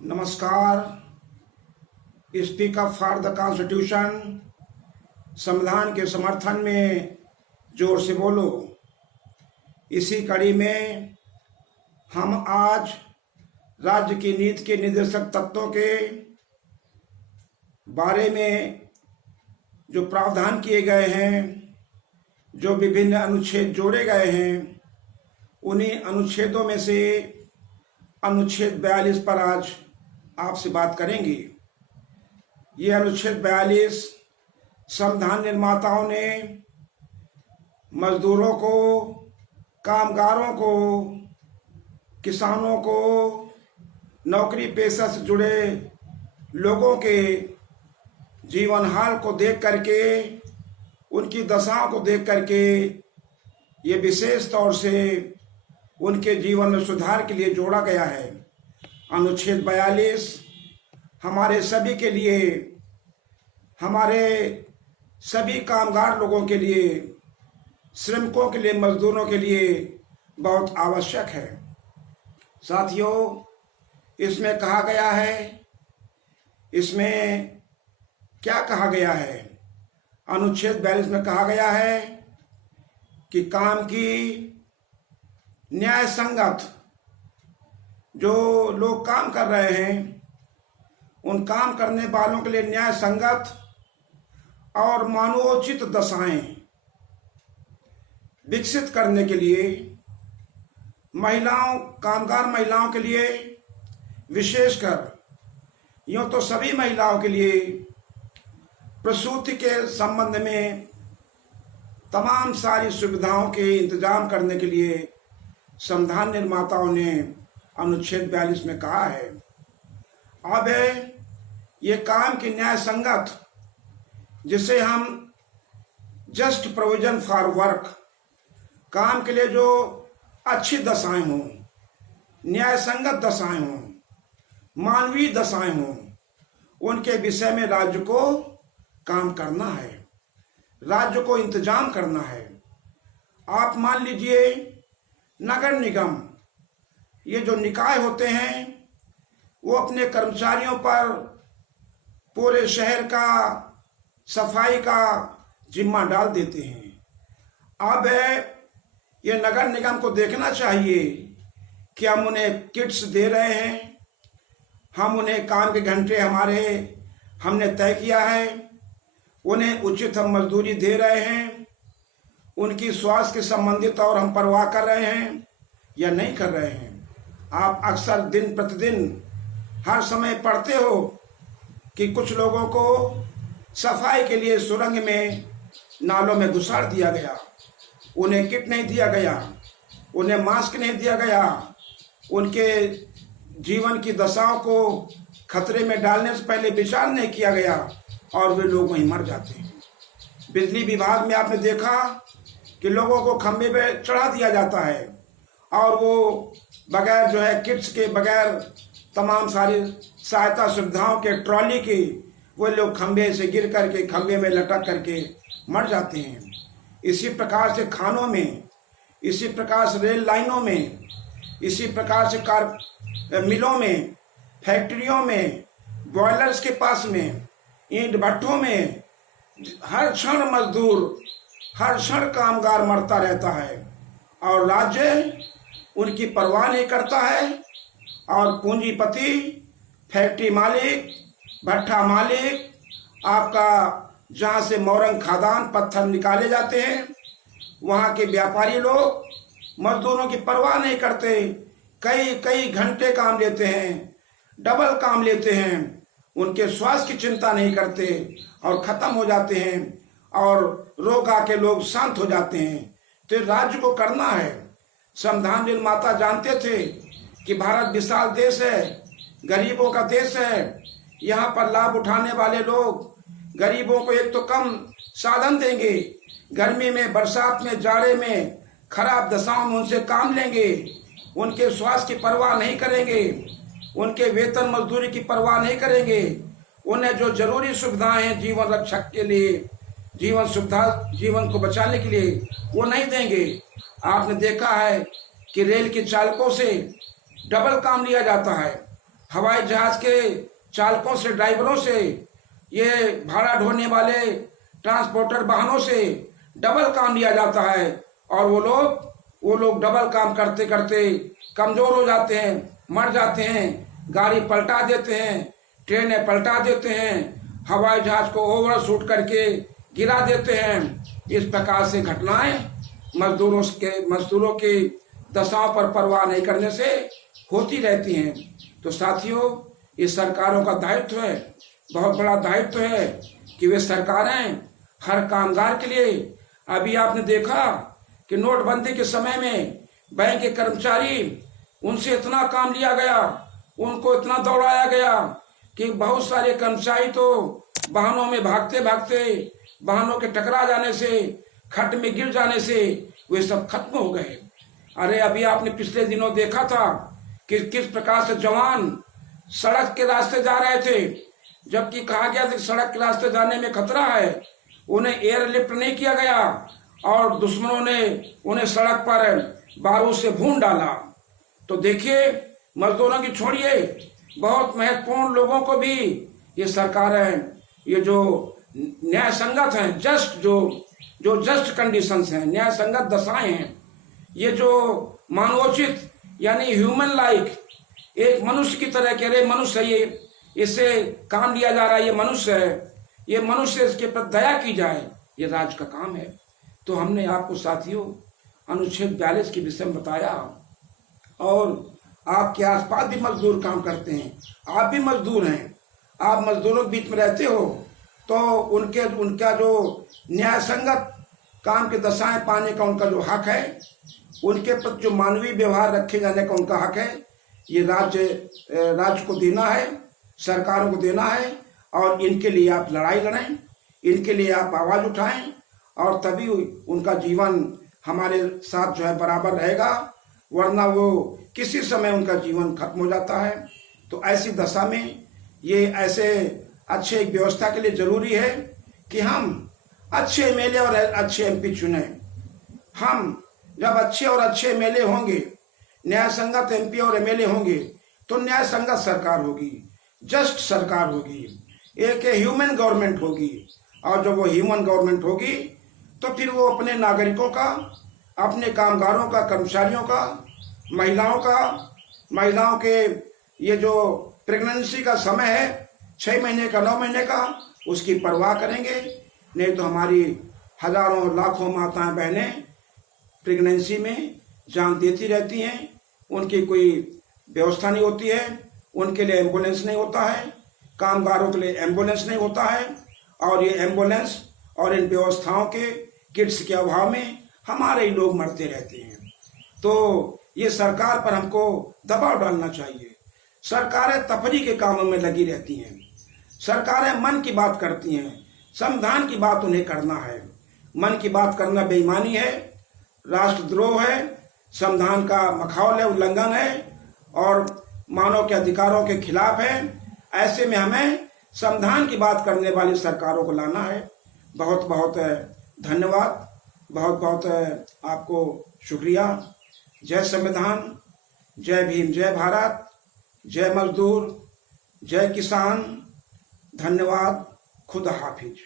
नमस्कार। Speak up for the constitution, संविधान के समर्थन में जोर से बोलो। इसी कड़ी में हम आज राज्य की नीति के निर्देशक तत्वों के बारे में जो प्रावधान किए गए हैं, जो विभिन्न अनुच्छेद जोड़े गए हैं, उन्हीं अनुच्छेदों में से अनुच्छेद 42 पर आज आपसे बात करेंगे। ये अनुच्छेद 42 संविधान निर्माताओं ने मजदूरों को, कामगारों को, किसानों को, नौकरी पेशा से जुड़े लोगों के जीवन हाल को देख करके, उनकी दशाओं को देख करके ये विशेष तौर से उनके जीवन में सुधार के लिए जोड़ा गया है। अनुच्छेद 42 हमारे सभी के लिए, हमारे सभी कामगार लोगों के लिए, श्रमिकों के लिए, मजदूरों के लिए बहुत आवश्यक है। साथियों, इसमें कहा गया है, इसमें क्या कहा गया है? अनुच्छेद 42 में कहा गया है कि काम की न्याय संगत, जो लोग काम कर रहे हैं, उन काम करने वालों के लिए न्याय संगत और मानवोचित दशाएं विकसित करने के लिए महिलाओं, कामगार महिलाओं के लिए विशेषकर, यूं तो सभी महिलाओं के लिए प्रसूति के संबंध में तमाम सारी सुविधाओं के इंतजाम करने के लिए संविधान निर्माताओं ने अनुच्छेद 42 में कहा है। अब ये काम की न्याय संगत, जिसे हम जस्ट प्रोविजन फॉर वर्क, काम के लिए जो अच्छी दशाएं हों, न्याय संगत दशाएं हों, मानवीय दशाएं हों, उनके विषय में राज्य को काम करना है, राज्य को इंतजाम करना है। आप मान लीजिए नगर निगम, ये जो निकाय होते हैं, वो अपने कर्मचारियों पर पूरे शहर का सफाई का जिम्मा डाल देते हैं। अब ये नगर निगम को देखना चाहिए कि हम उन्हें किट्स दे रहे हैं, हम उन्हें काम के घंटे हमने तय किया है, उन्हें उचित हम मजदूरी दे रहे हैं, उनकी स्वास्थ्य के संबंधित और हम परवाह कर रहे हैं या नहीं कर रहे हैं। आप अक्सर दिन प्रतिदिन हर समय पढ़ते हो कि कुछ लोगों को सफाई के लिए सुरंग में, नालों में घुसाड़ दिया गया, उन्हें किट नहीं दिया गया, उन्हें मास्क नहीं दिया गया, उनके जीवन की दशाओं को खतरे में डालने से पहले विचार नहीं किया गया और वे लोग वहीं मर जाते हैं। बिजली विभाग में आपने देखा कि लोगों को खंभे पे चढ़ा दिया जाता है और वो बगैर जो है किट्स के, बगैर तमाम सारी सहायता सुविधाओं के, ट्रॉली के, वो लोग खंभे से गिर करके, खंभे में लटक करके मर जाते हैं। इसी प्रकार से खानों में, इसी प्रकार से रेल लाइनों में, इसी प्रकार से कार मिलों में, फैक्ट्रियों में, बॉयलर्स के पास में, ईंट भट्ठों में हर क्षण मजदूर, हर क्षण कामगार मरता रहता है और राज्य उनकी परवाह नहीं करता है। और पूंजीपति, फैक्ट्री मालिक, भट्ठा मालिक, आपका जहाँ से मोरंग खादान पत्थर निकाले जाते हैं, वहाँ के व्यापारी लोग मजदूरों की परवाह नहीं करते, कई कई घंटे काम लेते हैं, डबल काम लेते हैं, उनके स्वास्थ्य की चिंता नहीं करते और खत्म हो जाते हैं और रोग आके लोग शांत हो जाते हैं। तो राज्य को करना है। संविधान निर्माता जानते थे कि भारत विशाल देश है, गरीबों का देश है, यहाँ पर लाभ उठाने वाले लोग गरीबों को एक तो कम साधन देंगे, गर्मी में, बरसात में, जाड़े में, खराब दशाओं में उनसे काम लेंगे, उनके स्वास्थ्य की परवाह नहीं करेंगे, उनके वेतन मजदूरी की परवाह नहीं करेंगे, उन्हें जो जरूरी सुविधाएं हैं जीवन रक्षक के लिए, जीवन सुविधा, जीवन को बचाने के लिए, वो नहीं देंगे। आपने देखा है कि रेल के चालकों से डबल काम लिया जाता है हवाई जहाज के चालकों से, ड्राइवरों से, ये भाड़ा ढोने वाले ट्रांसपोर्टर वाहनों से डबल काम लिया जाता है और वो लोग डबल काम करते करते कमजोर हो जाते हैं, मर जाते हैं, गाड़ी पलटा देते हैं, ट्रेनें पलटा देते हैं, हवाई जहाज को ओवर शूट करके गिरा देते हैं। इस प्रकार से घटनाएं मजदूरों की दशाओं पर परवाह नहीं करने से होती रहती हैं। तो साथियों, ये सरकारों का दायित्व है, बहुत बड़ा दायित्व है कि वे सरकारें हर कामगार के लिए, अभी आपने देखा कि नोटबंदी के समय में बैंक के कर्मचारी, उनसे इतना काम लिया गया, उनको इतना दौड़ाया गया कि बहुत सारे कर्मचारी तो वाहनों में भागते भागते, वाहनों के टकरा जाने से, खड्ड में गिर जाने से वे सब खत्म हो गए। अरे अभी आपने पिछले दिनों देखा था कि किस प्रकार से जवान सड़क के रास्ते जा रहे थे, जबकि कहा गया था कि सड़क के रास्ते जाने में खतरा है, उन्हें एयरलिफ्ट नहीं किया गया और दुश्मनों ने उन्हें सड़क पर बारूद से भून डाला। तो देखिए, मजदूरों की छोड़िए, बहुत महत्वपूर्ण लोगों को भी ये सरकारें, ये जो न्याय संगत हैं, जो जस्ट कंडीशंस हैं, न्याय संगत दशाएं हैं, ये जो मानवोचित यानी ह्यूमन लाइक, एक मनुष्य की तरह कह रहे मनुष्य है, ये इससे काम लिया जा रहा है, ये मनुष्य है, ये मनुष्य, इसके पर दया की जाए, ये राज का काम है। तो हमने आपको साथियों अनुच्छेद 42 के विषय में बताया, और आपके आसपास भी मजदूर काम करते हैं, आप भी मजदूर हैं, आप मजदूरों के बीच में रहते हो, तो उनका जो न्याय संगत काम के दशाएं पाने का उनका जो हक है, उनके प्रति जो मानवीय व्यवहार रखे जाने का उनका हक है, ये राज्य को देना है, सरकारों को देना है, और इनके लिए आप लड़ाई लड़ें, इनके लिए आप आवाज उठाएं, और तभी उनका जीवन हमारे साथ जो है बराबर रहेगा, वरना वो किसी समय उनका जीवन खत्म हो जाता है। तो ऐसी दशा में ये ऐसे अच्छे एक व्यवस्था के लिए जरूरी है कि हम अच्छे एमएलए और अच्छे एमपी चुने। हम जब अच्छे और अच्छे एमएलए होंगे, न्याय संगत एमपी और एमएलए होंगे, तो न्याय संगत सरकार होगी, जस्ट सरकार होगी, एक ह्यूमन गवर्नमेंट होगी। और जब वो ह्यूमन गवर्नमेंट होगी तो फिर वो अपने नागरिकों का, अपने कामगारों का, कर्मचारियों का, महिलाओं के ये जो प्रेगनेंसी का समय है 6 महीने का, 9 महीने का, उसकी परवाह करेंगे। नहीं तो हमारी हजारों लाखों माताएं बहनें प्रेगनेंसी में जान देती रहती हैं, उनकी कोई व्यवस्था नहीं होती है, उनके लिए एम्बुलेंस नहीं होता है, कामगारों के लिए एम्बुलेंस नहीं होता है, और ये एम्बुलेंस और इन व्यवस्थाओं के किट्स के अभाव में हमारे ही लोग मरते रहते हैं। तो ये सरकार पर हमको दबाव डालना चाहिए। सरकारें तफरी के कामों में लगी रहती हैं, सरकारें मन की बात करती हैं, संविधान की बात उन्हें करना है। मन की बात करना बेईमानी है, राष्ट्रद्रोह है, संविधान का मखौल है, उल्लंघन है, और मानव के अधिकारों के खिलाफ है। ऐसे में हमें संविधान की बात करने वाली सरकारों को लाना है। बहुत बहुत धन्यवाद, बहुत बहुत आपको शुक्रिया। जय संविधान, जय भीम, जय भारत, जय मजदूर, जय किसान। धन्यवाद। खुदा हाफिज।